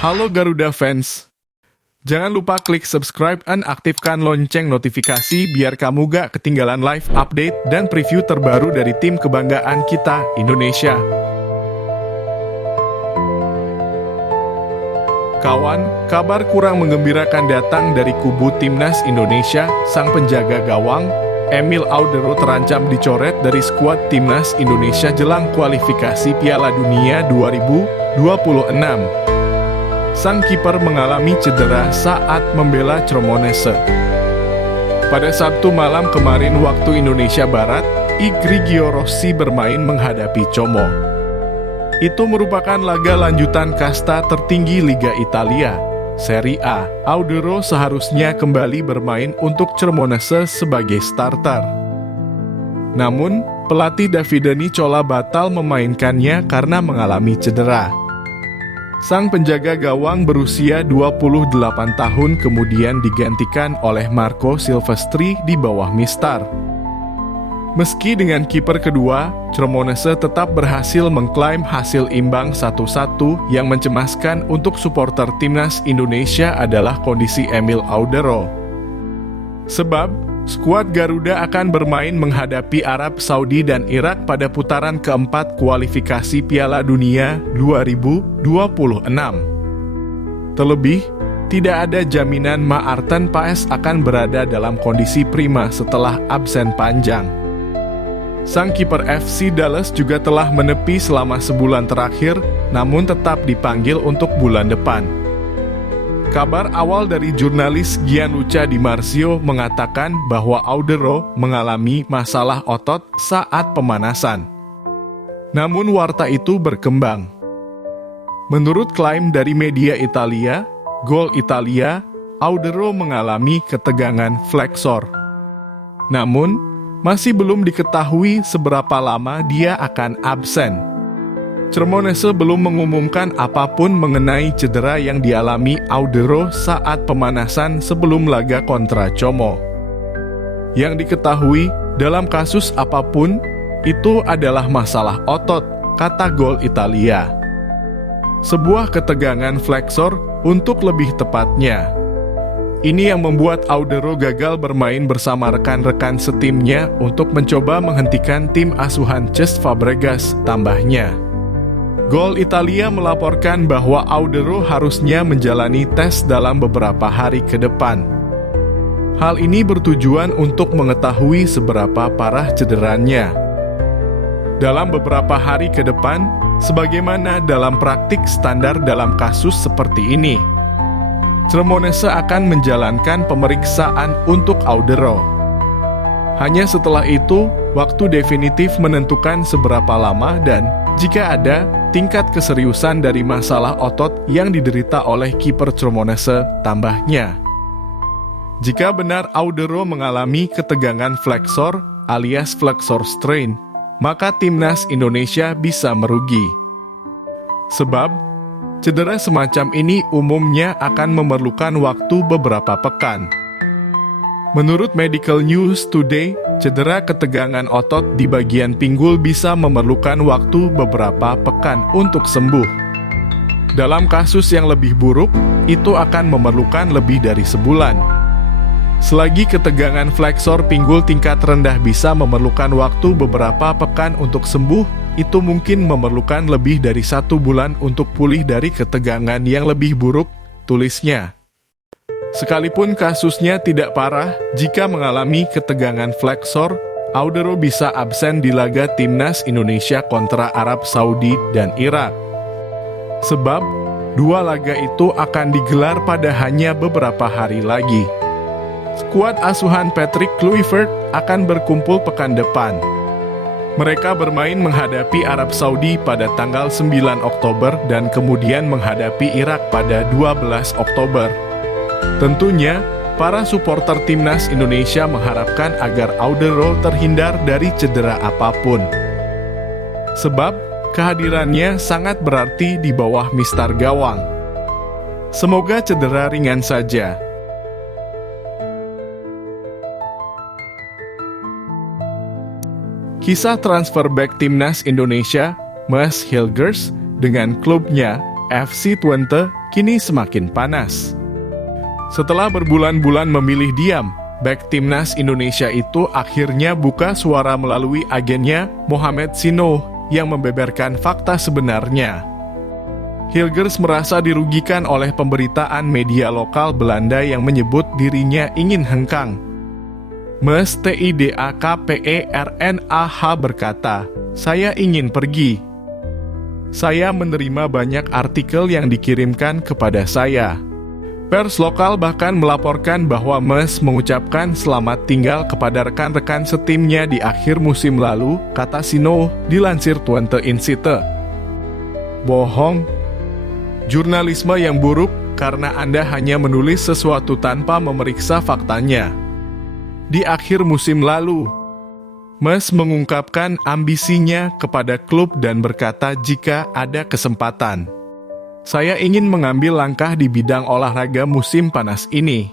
Halo Garuda fans. Jangan lupa klik subscribe dan aktifkan lonceng notifikasi biar kamu gak ketinggalan live update dan preview terbaru dari tim kebanggaan kita, Indonesia. Kawan, kabar kurang menggembirakan datang dari kubu Timnas Indonesia. Sang penjaga gawang, Emil Audero terancam dicoret dari skuad Timnas Indonesia jelang kualifikasi Piala Dunia 2026. Sang kiper mengalami cedera saat membela Cremonese. Pada Sabtu malam kemarin waktu Indonesia Barat, Grigio Rossi bermain menghadapi Como. Itu merupakan laga lanjutan kasta tertinggi Liga Italia, Serie A. Audero seharusnya kembali bermain untuk Cremonese sebagai starter. Namun, pelatih Davide Nicola batal memainkannya karena mengalami cedera. Sang penjaga gawang berusia 28 tahun kemudian digantikan oleh Marco Silvestri di bawah Mistar. Meski dengan kiper kedua, Cremonese tetap berhasil mengklaim hasil imbang 1-1. Yang mencemaskan untuk supporter Timnas Indonesia adalah kondisi Emil Audero. Sebab, skuad Garuda akan bermain menghadapi Arab Saudi dan Irak pada putaran keempat kualifikasi Piala Dunia 2026. Terlebih, tidak ada jaminan Maarten Paes akan berada dalam kondisi prima setelah absen panjang. Sang kiper FC Dallas juga telah menepi selama sebulan terakhir, namun tetap dipanggil untuk bulan depan. Kabar awal dari jurnalis Gianluca Di Marzio mengatakan bahwa Audero mengalami masalah otot saat pemanasan. Namun warta itu berkembang. Menurut klaim dari media Italia, Gol Italia, Audero mengalami ketegangan flexor. Namun, masih belum diketahui seberapa lama dia akan absen. Cremonese belum mengumumkan apapun mengenai cedera yang dialami Audero saat pemanasan sebelum laga kontra Como. Yang diketahui, dalam kasus apapun, itu adalah masalah otot, kata Gol Italia. Sebuah ketegangan flexor untuk lebih tepatnya. Ini yang membuat Audero gagal bermain bersama rekan-rekan setimnya untuk mencoba menghentikan tim asuhan Cesc Fabregas, tambahnya. Gol Italia melaporkan bahwa Audero harusnya menjalani tes dalam beberapa hari ke depan. Hal ini bertujuan untuk mengetahui seberapa parah cederanya. Dalam beberapa hari ke depan, sebagaimana dalam praktik standar dalam kasus seperti ini, Cremonese akan menjalankan pemeriksaan untuk Audero. Hanya setelah itu, waktu definitif menentukan seberapa lama dan, jika ada, tingkat keseriusan dari masalah otot yang diderita oleh kiper Cremonese, tambahnya. Jika benar Audero mengalami ketegangan flexor alias flexor strain, maka Timnas Indonesia bisa merugi. Sebab, cedera semacam ini umumnya akan memerlukan waktu beberapa pekan. Menurut Medical News Today, cedera ketegangan otot di bagian pinggul bisa memerlukan waktu beberapa pekan untuk sembuh. Dalam kasus yang lebih buruk, itu akan memerlukan lebih dari sebulan. Selagi ketegangan flexor pinggul tingkat rendah bisa memerlukan waktu beberapa pekan untuk sembuh, itu mungkin memerlukan lebih dari 1 bulan untuk pulih dari ketegangan yang lebih buruk, tulisnya. Sekalipun kasusnya tidak parah, jika mengalami ketegangan flexor, Audero bisa absen di laga Timnas Indonesia kontra Arab Saudi dan Irak. Sebab, 2 laga itu akan digelar pada hanya beberapa hari lagi. Skuad asuhan Patrick Kluivert akan berkumpul pekan depan. Mereka bermain menghadapi Arab Saudi pada tanggal 9 Oktober dan kemudian menghadapi Irak pada 12 Oktober. Tentunya, para supporter Timnas Indonesia mengharapkan agar Audero terhindar dari cedera apapun. Sebab, kehadirannya sangat berarti di bawah mistar gawang. Semoga cedera ringan saja. Kisah transfer back Timnas Indonesia, Mads Hilgers, dengan klubnya FC Twente kini semakin panas. Setelah berbulan-bulan memilih diam, bek timnas Indonesia itu akhirnya buka suara melalui agennya Mohamed Sinoe yang membeberkan fakta sebenarnya. Hilgers merasa dirugikan oleh pemberitaan media lokal Belanda yang menyebut dirinya ingin hengkang. Mes TidakpernaH berkata, "Saya ingin pergi. Saya menerima banyak artikel yang dikirimkan kepada saya." Pers lokal bahkan melaporkan bahwa Mes mengucapkan selamat tinggal kepada rekan-rekan setimnya di akhir musim lalu, kata Sinoe, dilansir Twente Insite. Bohong. Jurnalisme yang buruk karena Anda hanya menulis sesuatu tanpa memeriksa faktanya. Di akhir musim lalu, Mes mengungkapkan ambisinya kepada klub dan berkata jika ada kesempatan, "Saya ingin mengambil langkah di bidang olahraga musim panas ini."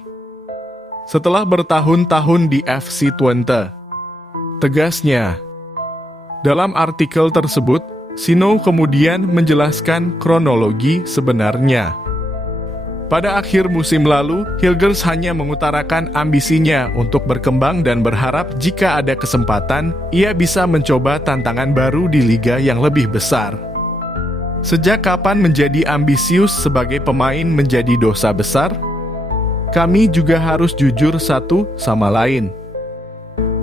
Setelah bertahun-tahun di FC Twente, tegasnya. Dalam artikel tersebut, Sinoe kemudian menjelaskan kronologi sebenarnya. Pada akhir musim lalu, Hilgers hanya mengutarakan ambisinya untuk berkembang dan berharap jika ada kesempatan, ia bisa mencoba tantangan baru di liga yang lebih besar. Sejak kapan menjadi ambisius sebagai pemain menjadi dosa besar? Kami juga harus jujur satu sama lain.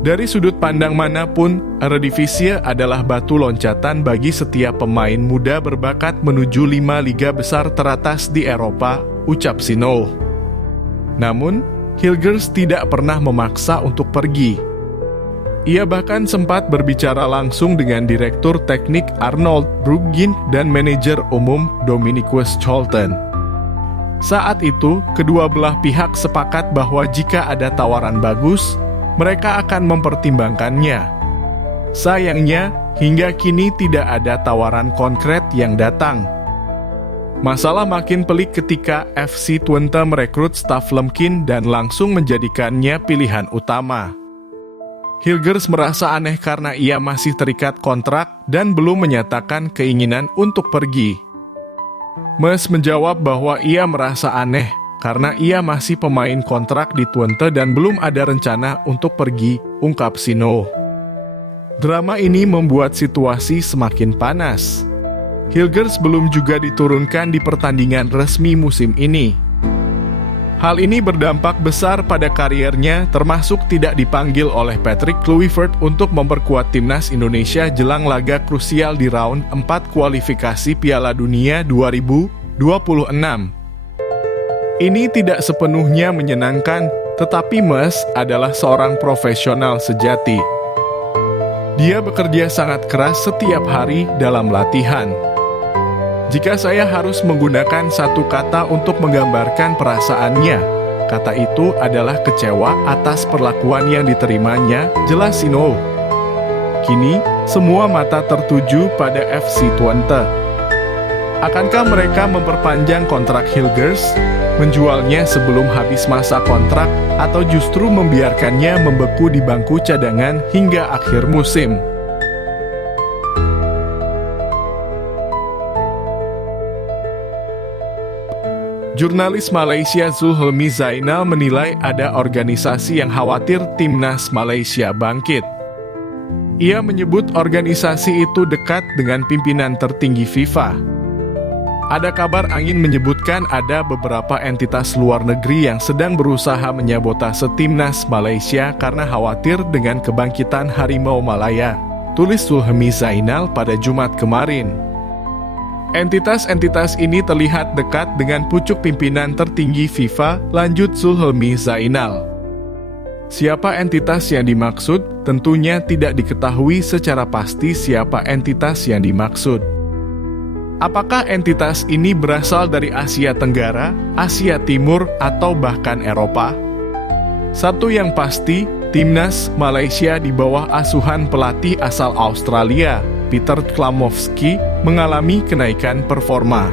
Dari sudut pandang manapun, Eredivisie adalah batu loncatan bagi setiap pemain muda berbakat menuju 5 liga besar teratas di Eropa, ucap Sinoe. Namun, Hilgers tidak pernah memaksa untuk pergi. Ia bahkan sempat berbicara langsung dengan Direktur Teknik Arnold Brugging dan Manajer Umum Dominikus Scholten. Saat itu, kedua belah pihak sepakat bahwa jika ada tawaran bagus, mereka akan mempertimbangkannya. Sayangnya, hingga kini tidak ada tawaran konkret yang datang. Masalah makin pelik ketika FC Twente merekrut staf Lemkin dan langsung menjadikannya pilihan utama. Hilgers merasa aneh karena ia masih terikat kontrak dan belum menyatakan keinginan untuk pergi. Mes menjawab bahwa ia merasa aneh karena ia masih pemain kontrak di Twente dan belum ada rencana untuk pergi, ungkap Sinoe. Drama ini membuat situasi semakin panas. Hilgers belum juga diturunkan di pertandingan resmi musim ini. Hal ini berdampak besar pada kariernya, termasuk tidak dipanggil oleh Patrick Kluivert untuk memperkuat timnas Indonesia jelang laga krusial di round 4 kualifikasi Piala Dunia 2026. Ini tidak sepenuhnya menyenangkan, tetapi Mes adalah seorang profesional sejati. Dia bekerja sangat keras setiap hari dalam latihan. Jika saya harus menggunakan satu kata untuk menggambarkan perasaannya, kata itu adalah kecewa atas perlakuan yang diterimanya, jelas Sinoe. Kini, semua mata tertuju pada FC Twente. Akankah mereka memperpanjang kontrak Hilgers, menjualnya sebelum habis masa kontrak, atau justru membiarkannya membeku di bangku cadangan hingga akhir musim? Jurnalis Malaysia Zulhelmi Zainal menilai ada organisasi yang khawatir timnas Malaysia bangkit. Ia menyebut organisasi itu dekat dengan pimpinan tertinggi FIFA. Ada kabar angin menyebutkan ada beberapa entitas luar negeri yang sedang berusaha menyabotase timnas Malaysia karena khawatir dengan kebangkitan Harimau Malaya, tulis Zulhelmi Zainal pada Jumat kemarin. Entitas-entitas ini terlihat dekat dengan pucuk pimpinan tertinggi FIFA, lanjut Zulhelmi Zainal. Siapa entitas yang dimaksud? Tentunya tidak diketahui secara pasti siapa entitas yang dimaksud. Apakah entitas ini berasal dari Asia Tenggara, Asia Timur, atau bahkan Eropa? Satu yang pasti, timnas Malaysia di bawah asuhan pelatih asal Australia, Peter Klamovski, mengalami kenaikan performa.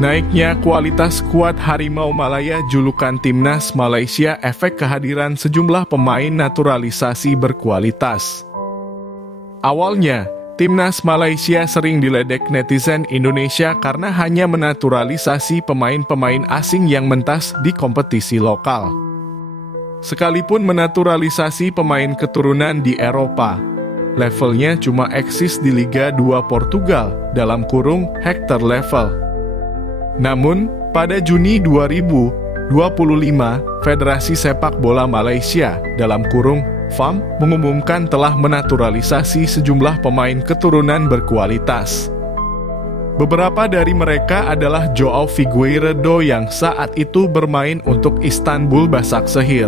Naiknya kualitas skuad Harimau Malaya julukan timnas Malaysia efek kehadiran sejumlah pemain naturalisasi berkualitas. Awalnya, Timnas Malaysia sering diledek netizen Indonesia karena hanya menaturalisasi pemain-pemain asing yang mentas di kompetisi lokal. Sekalipun menaturalisasi pemain keturunan di Eropa, levelnya cuma eksis di Liga 2 Portugal (Hector level). Namun, pada Juni 2025, Federasi Sepak Bola Malaysia (FAM) mengumumkan telah menaturalisasi sejumlah pemain keturunan berkualitas. Beberapa dari mereka adalah Joao Figueiredo yang saat itu bermain untuk Istanbul Basaksehir,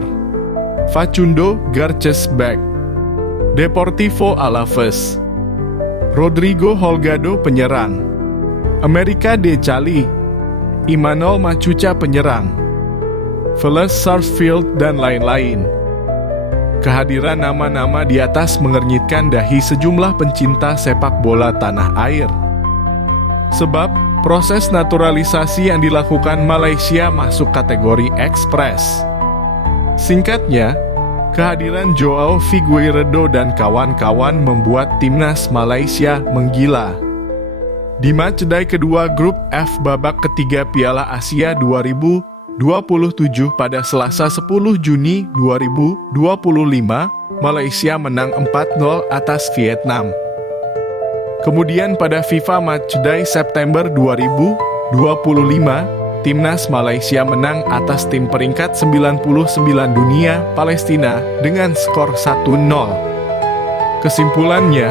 Facundo Garcesbek, Deportivo Alaves, Rodrigo Holgado penyerang, America de Cali, Emmanuel Machuca penyerang, Velez Sarsfield dan lain-lain. Kehadiran nama-nama di atas mengernyitkan dahi sejumlah pencinta sepak bola tanah air. Sebab, proses naturalisasi yang dilakukan Malaysia masuk kategori ekspres. Singkatnya, kehadiran Joao Figueiredo dan kawan-kawan membuat timnas Malaysia menggila. Di matchday kedua grup F babak ketiga Piala Asia 2027 pada Selasa 10 Juni 2025, Malaysia menang 4-0 atas Vietnam. Kemudian pada FIFA Matchday September 2025, Timnas Malaysia menang atas tim peringkat 99 dunia Palestina dengan skor 1-0. Kesimpulannya,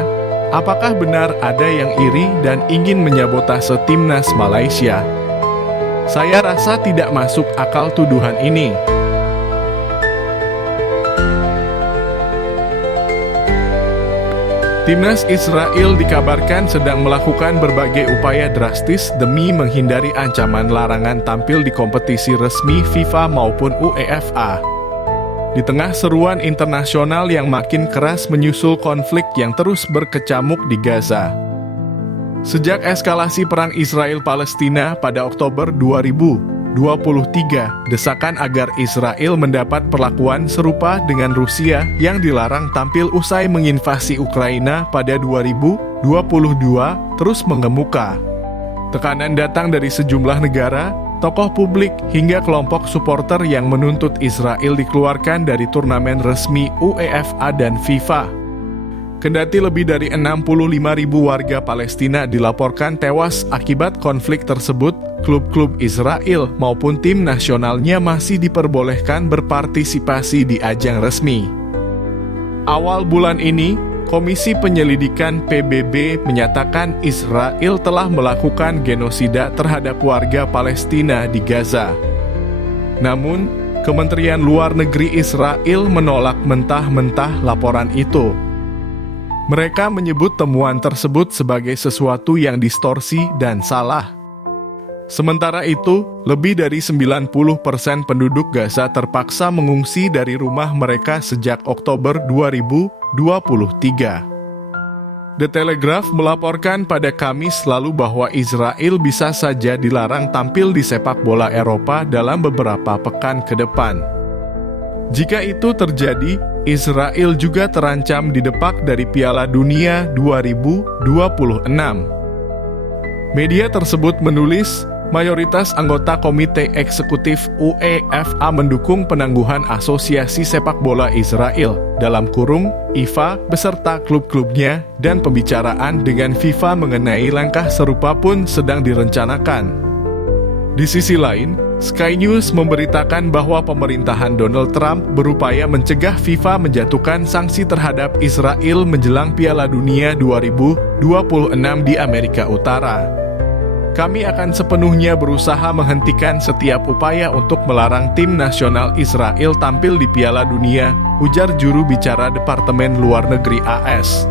apakah benar ada yang iri dan ingin menyabotase Timnas Malaysia? Saya rasa tidak masuk akal tuduhan ini. Timnas Israel dikabarkan sedang melakukan berbagai upaya drastis demi menghindari ancaman larangan tampil di kompetisi resmi FIFA maupun UEFA. Di tengah seruan internasional yang makin keras menyusul konflik yang terus berkecamuk di Gaza. Sejak eskalasi perang Israel-Palestina pada Oktober 2023, desakan agar Israel mendapat perlakuan serupa dengan Rusia yang dilarang tampil usai menginvasi Ukraina pada 2022 terus mengemuka. Tekanan datang dari sejumlah negara, tokoh publik, hingga kelompok supporter yang menuntut Israel dikeluarkan dari turnamen resmi UEFA dan FIFA. Kendati lebih dari 65.000 warga Palestina dilaporkan tewas akibat konflik tersebut, klub-klub Israel maupun tim nasionalnya masih diperbolehkan berpartisipasi di ajang resmi. Awal bulan ini, Komisi Penyelidikan PBB menyatakan Israel telah melakukan genosida terhadap warga Palestina di Gaza. Namun, Kementerian Luar Negeri Israel menolak mentah-mentah laporan itu. Mereka menyebut temuan tersebut sebagai sesuatu yang distorsi dan salah. Sementara itu, lebih dari 90% penduduk Gaza terpaksa mengungsi dari rumah mereka sejak Oktober 2023. The Telegraph melaporkan pada Kamis lalu bahwa Israel bisa saja dilarang tampil di sepak bola Eropa dalam beberapa pekan ke depan. Jika itu terjadi, Israel juga terancam didepak dari Piala Dunia 2026. Media tersebut menulis, mayoritas anggota Komite Eksekutif UEFA mendukung penangguhan Asosiasi Sepak Bola Israel (IFA) beserta klub-klubnya, dan pembicaraan dengan FIFA mengenai langkah serupa pun sedang direncanakan. Di sisi lain, Sky News memberitakan bahwa pemerintahan Donald Trump berupaya mencegah FIFA menjatuhkan sanksi terhadap Israel menjelang Piala Dunia 2026 di Amerika Utara. Kami akan sepenuhnya berusaha menghentikan setiap upaya untuk melarang tim nasional Israel tampil di Piala Dunia, ujar juru bicara Departemen Luar Negeri AS.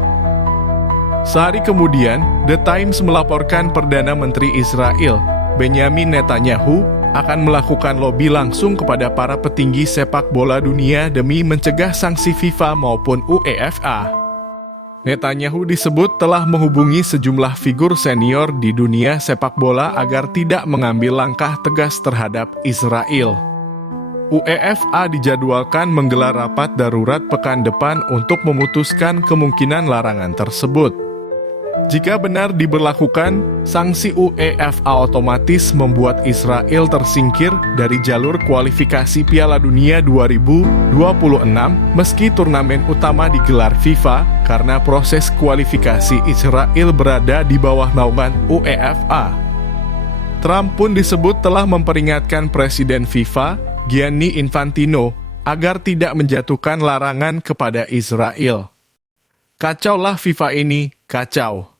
Sehari kemudian, The Times melaporkan Perdana Menteri Israel, Benjamin Netanyahu, akan melakukan lobi langsung kepada para petinggi sepak bola dunia demi mencegah sanksi FIFA maupun UEFA. Netanyahu disebut telah menghubungi sejumlah figur senior di dunia sepak bola agar tidak mengambil langkah tegas terhadap Israel. UEFA dijadwalkan menggelar rapat darurat pekan depan untuk memutuskan kemungkinan larangan tersebut. Jika benar diberlakukan, sanksi UEFA otomatis membuat Israel tersingkir dari jalur kualifikasi Piala Dunia 2026 meski turnamen utama digelar FIFA karena proses kualifikasi Israel berada di bawah naungan UEFA. Trump pun disebut telah memperingatkan Presiden FIFA, Gianni Infantino, agar tidak menjatuhkan larangan kepada Israel. Kacaulah FIFA ini, kacau.